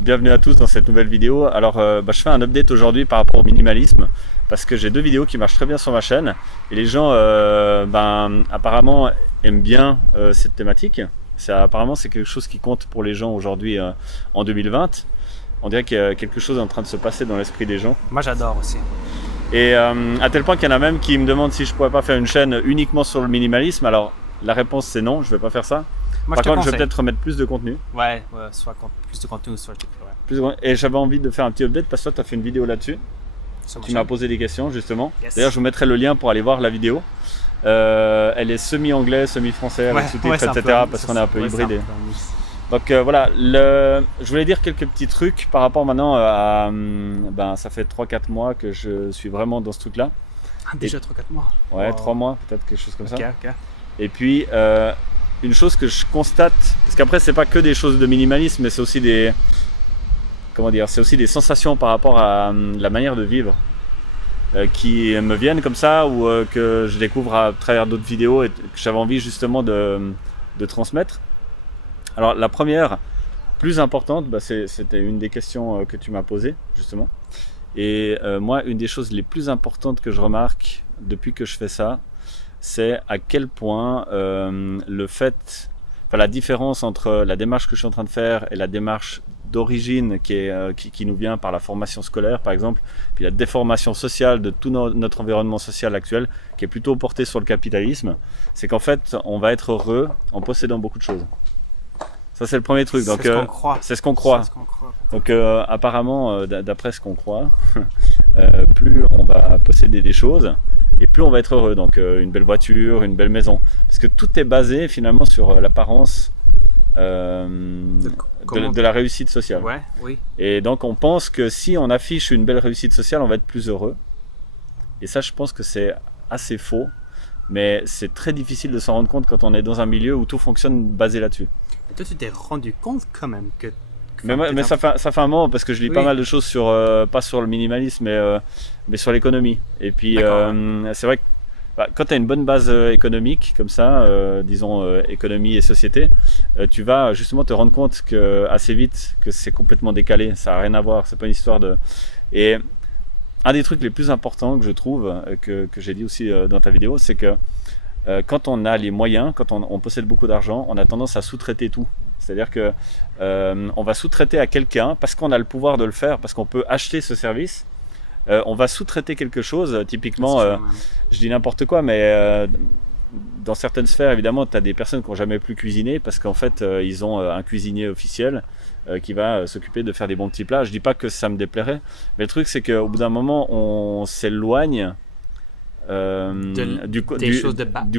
Bienvenue à tous dans cette nouvelle vidéo. Alors je fais un update aujourd'hui par rapport au minimalisme parce que j'ai deux vidéos qui marchent très bien sur ma chaîne et les gens apparemment aiment bien cette thématique. Apparemment c'est quelque chose qui compte pour les gens aujourd'hui en 2020. On dirait qu'il y a quelque chose en train de se passer dans l'esprit des gens. Moi j'adore aussi. Et à tel point qu'il y en a même qui me demandent si je pourrais pas faire une chaîne uniquement sur le minimalisme. Alors la réponse c'est non, je vais pas faire ça. Moi, Par contre, je vais peut-être remettre plus de contenu. Ouais, soit plus de contenu, soit Et j'avais envie de faire un petit update parce que toi, tu as fait une vidéo là-dessus. Tu m'as posé des questions, justement. Yes. D'ailleurs, je vous mettrai le lien pour aller voir la vidéo. Elle est semi-anglais, semi-français, avec sous-titres, etc. Parce qu'on est un peu hybridé. Donc voilà, je voulais dire quelques petits trucs par rapport maintenant à... ça fait 3-4 mois que je suis vraiment dans ce truc-là. Ah, déjà 3-4 mois. Ouais, 3 mois, peut-être quelque chose comme ça. Ok. Et puis... une chose que je constate, parce qu'après c'est pas que des choses de minimalisme, mais c'est aussi des, c'est aussi des sensations par rapport à la manière de vivre qui me viennent comme ça ou que je découvre à travers d'autres vidéos et que j'avais envie justement de transmettre. Alors la première, plus importante, c'était une des questions que tu m'as posées justement. Et moi, une des choses les plus importantes que je remarque depuis que je fais ça, c'est à quel point la différence entre la démarche que je suis en train de faire et la démarche d'origine qui nous vient par la formation scolaire par exemple, puis la déformation sociale de tout notre environnement social actuel qui est plutôt porté sur le capitalisme, c'est qu'en fait on va être heureux en possédant beaucoup de choses. Ça c'est le premier truc. Donc, c'est ce qu'on croit. Donc apparemment, d'après ce qu'on croit, plus on va posséder des choses, et plus on va être heureux. Donc une belle voiture, une belle maison. Parce que tout est basé finalement sur l'apparence de la réussite sociale. Ouais, oui. Et donc on pense que si on affiche une belle réussite sociale, on va être plus heureux. Et ça, je pense que c'est assez faux. Mais c'est très difficile de s'en rendre compte quand on est dans un milieu où tout fonctionne basé là-dessus. Et toi, tu t'es rendu compte quand même que... Mais ça fait un moment parce que je lis pas mal de choses sur, pas sur le minimalisme, mais sur l'économie. Et puis c'est vrai que quand tu as une bonne base économique comme ça, disons économie et société, tu vas justement te rendre compte assez vite que c'est complètement décalé, ça n'a rien à voir, c'est pas une histoire de... Et un des trucs les plus importants que je trouve, que j'ai dit aussi dans ta vidéo, c'est que quand on a les moyens, quand on possède beaucoup d'argent, on a tendance à sous-traiter tout. C'est-à-dire que on va sous-traiter à quelqu'un parce qu'on a le pouvoir de le faire, parce qu'on peut acheter ce service. On va sous-traiter quelque chose, typiquement, je dis n'importe quoi, mais dans certaines sphères, évidemment, tu as des personnes qui n'ont jamais plus cuisiné parce qu'en fait, ils ont un cuisinier officiel qui va s'occuper de faire des bons petits plats. Je dis pas que ça me déplairait, mais le truc, c'est qu'au bout d'un moment, on s'éloigne du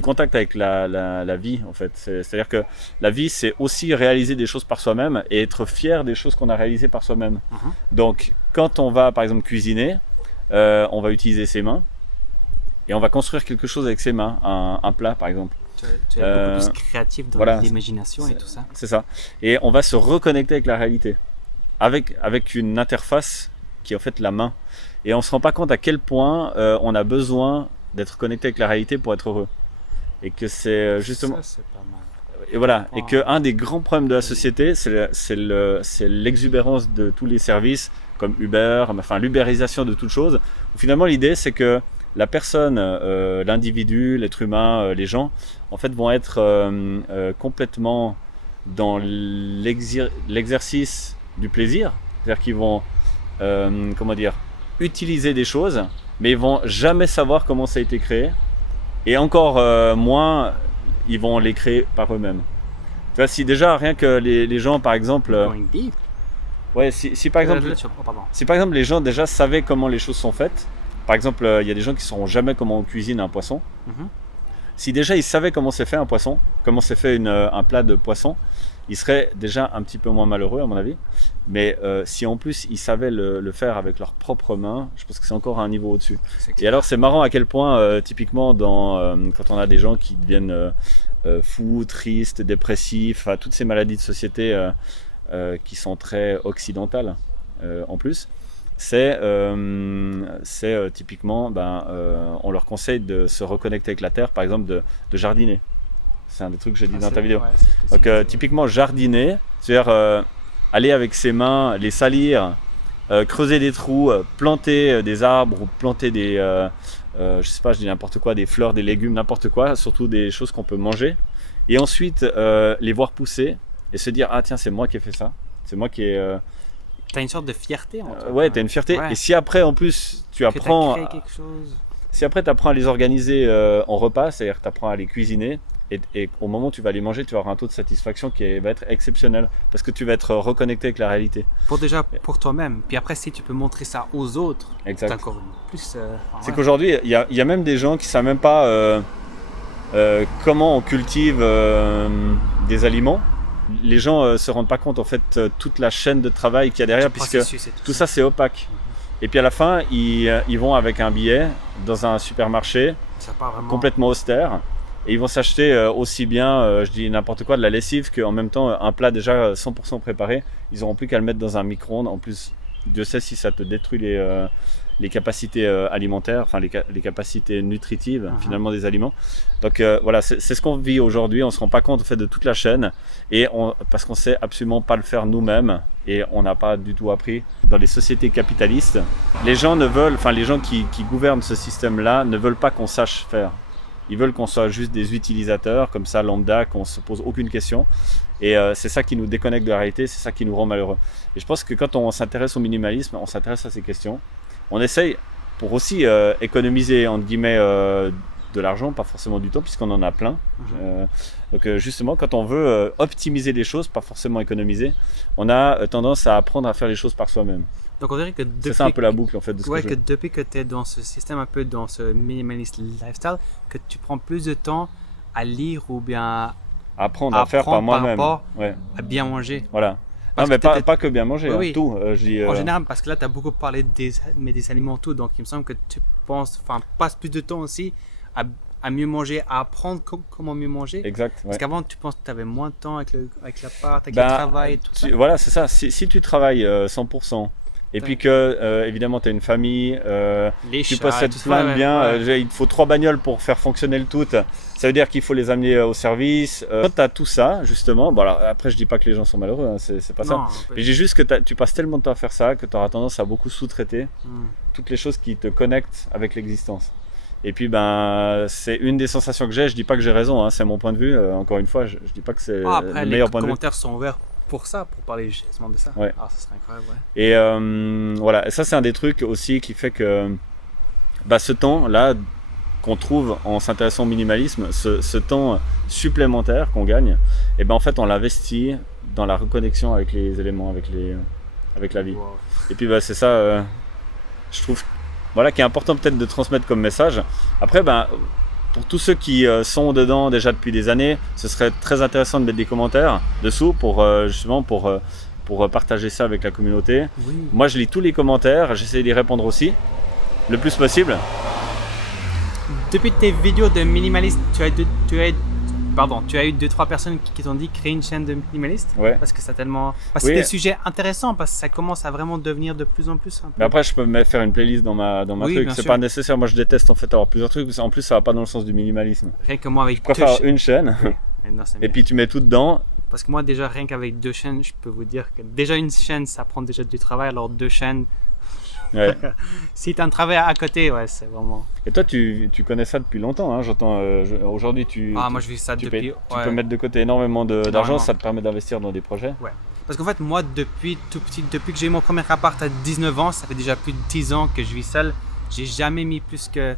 contact avec la vie, en fait. C'est-à-dire que la vie, c'est aussi réaliser des choses par soi-même et être fier des choses qu'on a réalisées par soi-même. Donc, quand on va, par exemple, cuisiner, on va utiliser ses mains et on va construire quelque chose avec ses mains, un plat, par exemple. Tu es beaucoup plus créatif dans l'imagination et tout ça. C'est ça. Et on va se reconnecter avec la réalité, avec une interface qui est en fait la main. Et on ne se rend pas compte à quel point on a besoin d'être connecté avec la réalité pour être heureux. Et que c'est justement... Ça, c'est pas mal. Et voilà. Et qu'un des grands problèmes de la société, c'est l'exubérance de tous les services, comme Uber, enfin l'ubérisation de toutes choses. Où finalement, l'idée, c'est que la personne, l'individu, l'être humain, les gens, en fait, vont être complètement dans l'exercice du plaisir. C'est-à-dire qu'ils vont, utiliser des choses, mais ils vont jamais savoir comment ça a été créé. Et encore moins, ils vont les créer par eux-mêmes. Tu vois, si déjà, rien que les gens, par exemple... Ouais, si par exemple les gens déjà savaient comment les choses sont faites, par exemple il y a des gens qui ne sauront jamais comment on cuisine un poisson. Si déjà ils savaient comment c'est fait un poisson, comment c'est fait un plat de poisson, ils seraient déjà un petit peu moins malheureux à mon avis. Mais si en plus ils savaient le faire avec leurs propres mains, je pense que c'est encore un niveau au-dessus. Et alors c'est marrant à quel point typiquement quand on a des gens qui deviennent fous, tristes, dépressifs, toutes ces maladies de société qui sont très occidentales en plus, c'est typiquement, on leur conseille de se reconnecter avec la terre, par exemple de jardiner. C'est un des trucs que j'ai dit dans ta vidéo. Donc typiquement jardiner, c'est-à-dire aller avec ses mains, les salir, creuser des trous, planter des arbres ou planter des, je sais pas, je dis n'importe quoi, des fleurs, des légumes, n'importe quoi, surtout des choses qu'on peut manger. Et ensuite, les voir pousser et se dire, ah tiens, c'est moi qui ai fait ça. C'est moi qui ai... T'as une sorte de fierté en toi. Ouais, t'as une fierté. Ouais. Et si après, en plus, tu apprends... quelque chose. Si après, tu apprends à les organiser en repas, c'est-à-dire que tu apprends à les cuisiner, et au moment où tu vas les manger, tu vas avoir un taux de satisfaction qui va être exceptionnel, parce que tu vas être reconnecté avec la réalité. Pour toi-même. Puis après, si tu peux montrer ça aux autres, exact. C'est encore plus... c'est qu'aujourd'hui, il y a même des gens qui ne savent même pas comment on cultive des aliments. Les gens ne se rendent pas compte, en fait, toute la chaîne de travail qu'il y a derrière, puisque tout ça, c'est opaque. Et puis à la fin, ils vont avec un billet dans un supermarché complètement austère, et ils vont s'acheter aussi bien, je dis n'importe quoi, de la lessive, qu'en même temps, un plat déjà 100% préparé. Ils n'auront plus qu'à le mettre dans un micro-ondes. En plus, Dieu sait si ça te détruit les capacités alimentaires, enfin les capacités nutritives finalement des aliments. Donc voilà, c'est ce qu'on vit aujourd'hui. On ne se rend pas compte en fait de toute la chaîne, parce qu'on ne sait absolument pas le faire nous-mêmes, et on n'a pas du tout appris. Dans les sociétés capitalistes, les gens qui gouvernent ce système-là ne veulent pas qu'on sache faire. Ils veulent qu'on soit juste des utilisateurs, comme ça, lambda, qu'on ne se pose aucune question. Et c'est ça qui nous déconnecte de la réalité, c'est ça qui nous rend malheureux. Et je pense que quand on s'intéresse au minimalisme, on s'intéresse à ces questions. On essaye pour aussi économiser, entre guillemets, de l'argent, pas forcément du temps, puisqu'on en a plein. Donc justement, quand on veut optimiser les choses, pas forcément économiser, on a tendance à apprendre à faire les choses par soi-même. Donc on dirait que c'est ça un peu la boucle en fait de ce que depuis que tu es dans ce système, un peu dans ce minimalist lifestyle, que tu prends plus de temps à lire ou bien apprendre à faire par moi-même, à bien manger. Voilà. Non, mais pas que bien manger, oui. Tout. En général, parce que là, tu as beaucoup parlé des aliments tout, donc il me semble que tu passes plus de temps aussi à mieux manger, à apprendre comment mieux manger. Exact. Parce qu'avant, tu penses que tu avais moins de temps avec l'appart, avec le travail et tout ça. Voilà, c'est ça. Si tu travailles 100%, et puis que, évidemment, tu as une famille, tu possèdes plein de biens, il te faut 3 bagnoles pour faire fonctionner le tout. Ça veut dire qu'il faut les amener au service. Quand tu as tout ça, justement, bon, alors, après, je dis pas que les gens sont malheureux, hein, c'est pas ça. Mais je dis juste que tu passes tellement de temps à faire ça que tu auras tendance à beaucoup sous-traiter toutes les choses qui te connectent avec l'existence. Et puis, c'est une des sensations que j'ai. Je dis pas que j'ai raison, hein, c'est mon point de vue. Encore une fois, je dis pas que c'est le meilleur point de vue. Les commentaires sont ouverts pour ça, pour parler justement de ça. Ouais. Ça serait incroyable. Ouais. Et voilà, et ça c'est un des trucs aussi qui fait que ce temps-là qu'on trouve en s'intéressant au minimalisme, ce temps supplémentaire qu'on gagne, et en fait on l'investit dans la reconnexion avec les éléments, avec la vie. Wow. Et puis c'est ça, je trouve, qui est important peut-être de transmettre comme message. Après, pour tous ceux qui sont dedans déjà depuis des années, ce serait très intéressant de mettre des commentaires dessous pour justement pour partager ça avec la communauté. Oui. Moi, je lis tous les commentaires, j'essaie d'y répondre aussi, le plus possible. Depuis tes vidéos de minimaliste, tu as eu 2-3 personnes qui t'ont dit créer une chaîne de minimaliste. Ouais. Parce que c'est tellement... Parce que c'est des sujets intéressants, parce que ça commence à vraiment devenir de plus en plus. Mais après, je peux faire une playlist dans ma truc. C'est pas nécessaire. Moi, je déteste en fait avoir plusieurs trucs. En plus, ça va pas dans le sens du minimalisme. Rien que moi avec. Je préfère une chaîne. Oui. Non, et puis tu mets tout dedans. Parce que moi, déjà, rien qu'avec 2 chaînes, je peux vous dire que déjà une chaîne, ça prend déjà du travail. Alors 2 chaînes. Ouais. Si tu as un travail à côté, c'est vraiment... Et toi, tu connais ça depuis longtemps, hein, j'entends. Aujourd'hui, moi, je vis ça depuis... Tu peux mettre de côté énormément d'argent, ça te permet d'investir dans des projets. Ouais. Parce qu'en fait, moi, depuis tout petit, depuis que j'ai eu mon premier appart à 19 ans, ça fait déjà plus de 10 ans que je vis seul, j'ai jamais mis plus que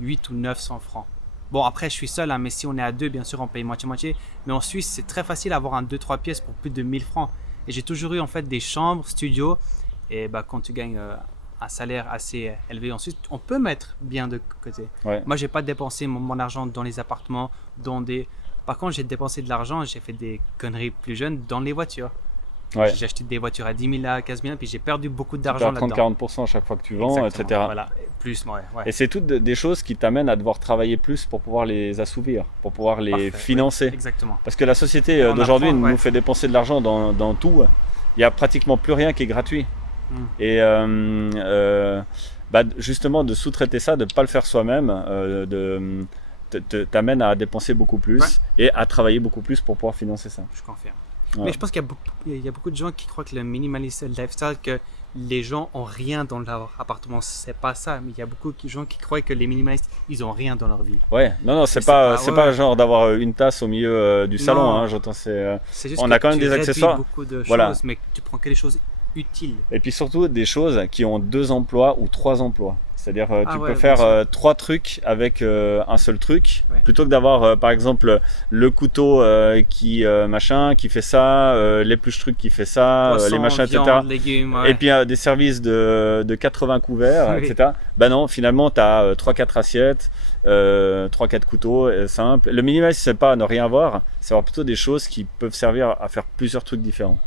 8 ou 900 francs. Bon, après, je suis seul, hein, mais si on est à 2, bien sûr, on paye moitié-moitié. Mais en Suisse, c'est très facile d'avoir un 2-3 pièces pour plus de 1000 francs. Et j'ai toujours eu, en fait, des chambres, studios. Et quand tu gagnes... un salaire assez élevé ensuite, on peut mettre bien de côté. Ouais. Moi, j'ai pas dépensé mon argent dans les appartements, Par contre, j'ai dépensé de l'argent, j'ai fait des conneries plus jeunes dans les voitures. Ouais. J'ai acheté des voitures à 10 000, à 15 000, puis j'ai perdu beaucoup d'argent là-dedans. 30-40% à chaque fois que tu vends, etc. Voilà, plus, ouais. Et c'est toutes des choses qui t'amènent à devoir travailler plus pour pouvoir les assouvir, pour pouvoir les financer. Ouais, exactement. Parce que la société d'aujourd'hui nous fait dépenser de l'argent dans tout. Il n'y a pratiquement plus rien qui est gratuit. Et justement de sous-traiter ça, de ne pas le faire soi-même, t'amène à dépenser beaucoup plus et à travailler beaucoup plus pour pouvoir financer ça. Je confirme. Mais je pense qu'il y a beaucoup de gens qui croient que le minimaliste lifestyle, que les gens ont rien dans leur appartement. C'est pas ça, mais il y a beaucoup de gens qui croient que les minimalistes, ils ont rien dans leur vie. Ouais, non, c'est pas genre d'avoir une tasse au milieu du salon, hein, j'entends. C'est juste on que a quand même tu des accessoires. Beaucoup de voilà. choses, mais tu prends que des choses utiles. Et puis surtout des choses qui ont 2 emplois ou 3 emplois. C'est-à-dire tu peux faire 3 trucs avec un seul truc, plutôt que d'avoir par exemple le couteau qui fait ça, l'épluche-truc qui fait ça, Poisson, les machins, viande, etc. Légumes, Et puis des services de 80 couverts, etc. Ben non, finalement tu as 3-4 assiettes, 3-4 couteaux simples. Le minimalisme, c'est pas ne rien avoir, c'est avoir plutôt des choses qui peuvent servir à faire plusieurs trucs différents.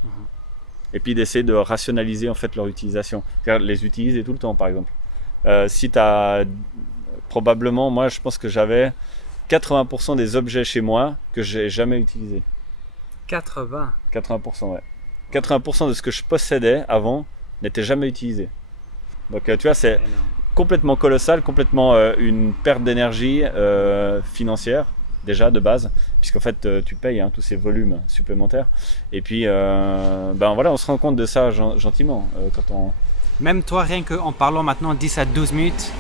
Et puis d'essayer de rationaliser en fait leur utilisation. C'est-à-dire les utiliser tout le temps par exemple. Si tu as probablement, moi je pense que j'avais 80% des objets chez moi que j'ai jamais utilisés. 80%, ouais. 80% de ce que je possédais avant n'était jamais utilisé. Donc tu vois, c'est complètement colossal, complètement une perte d'énergie financière déjà de base, puisqu'en fait tu payes tous ces volumes supplémentaires. Et puis voilà, on se rend compte de ça gentiment quand on... Même toi, rien qu'en parlant maintenant 10 à 12 minutes,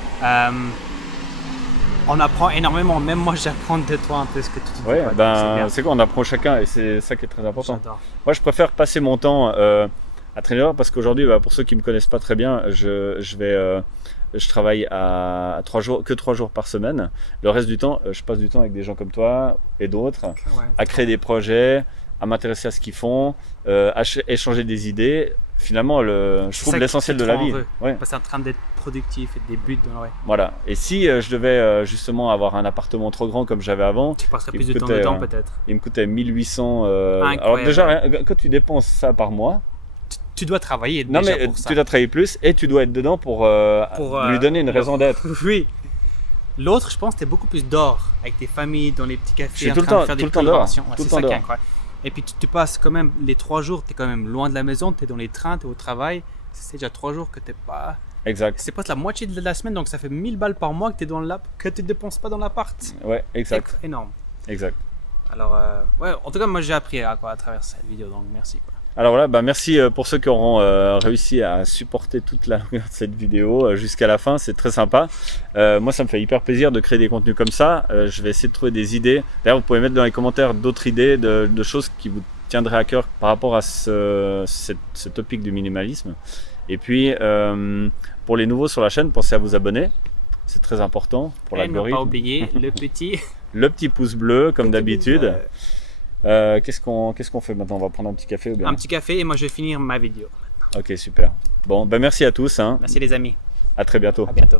on apprend énormément. Même moi, j'apprends de toi un peu ce que tu dis. Ouais, c'est quoi, on apprend chacun et c'est ça qui est très important. J'adore. Moi, je préfère passer mon temps à traîner parce qu'aujourd'hui, pour ceux qui me connaissent pas très bien, je travaille à 3 jours par semaine. Le reste du temps, je passe du temps avec des gens comme toi et d'autres, à créer des projets, à m'intéresser à ce qu'ils font, à échanger des idées. Finalement, je trouve l'essentiel de la vie. C'est en train d'être productif et des buts dans Voilà. Et si je devais justement avoir un appartement trop grand comme j'avais avant, tu passerais plus de temps dedans peut-être. Il me coûtait 1800. Alors déjà, quand tu dépenses ça par mois, tu dois travailler. Non déjà mais pour ça. tu dois travailler plus et tu dois être dedans pour lui donner une raison d'être. Oui. L'autre, je pense, t'es beaucoup plus dehors avec tes familles, dans les petits cafés, je suis en tout train le de faire temps, des tout le temps dehors. C'est ça qui est incroyable. Et puis tu passes quand même les 3 jours, tu es quand même loin de la maison, tu es dans les trains, tu es au travail. C'est déjà 3 jours que tu n'es pas. Exact. C'est presque la moitié de la semaine, donc ça fait 1000 balles par mois que tu ne dépenses pas dans l'appart. Ouais, exact. C'est énorme. Exact. Alors, en tout cas, moi j'ai appris à travers cette vidéo, donc merci. Alors voilà, merci pour ceux qui auront réussi à supporter toute la longueur de cette vidéo jusqu'à la fin, c'est très sympa. Moi ça me fait hyper plaisir de créer des contenus comme ça, je vais essayer de trouver des idées. D'ailleurs vous pouvez mettre dans les commentaires d'autres idées, de choses qui vous tiendraient à cœur par rapport à ce topic du minimalisme. Et puis pour les nouveaux sur la chaîne, pensez à vous abonner, c'est très important pour l'algorithme. Ne pas oublier le petit pouce bleu comme d'habitude. Qu'est-ce qu'on fait maintenant? On va prendre un petit café ou bien... Un petit café et moi je vais finir ma vidéo. Ok, super. Bon, merci à tous. Merci les amis. À très bientôt. À bientôt.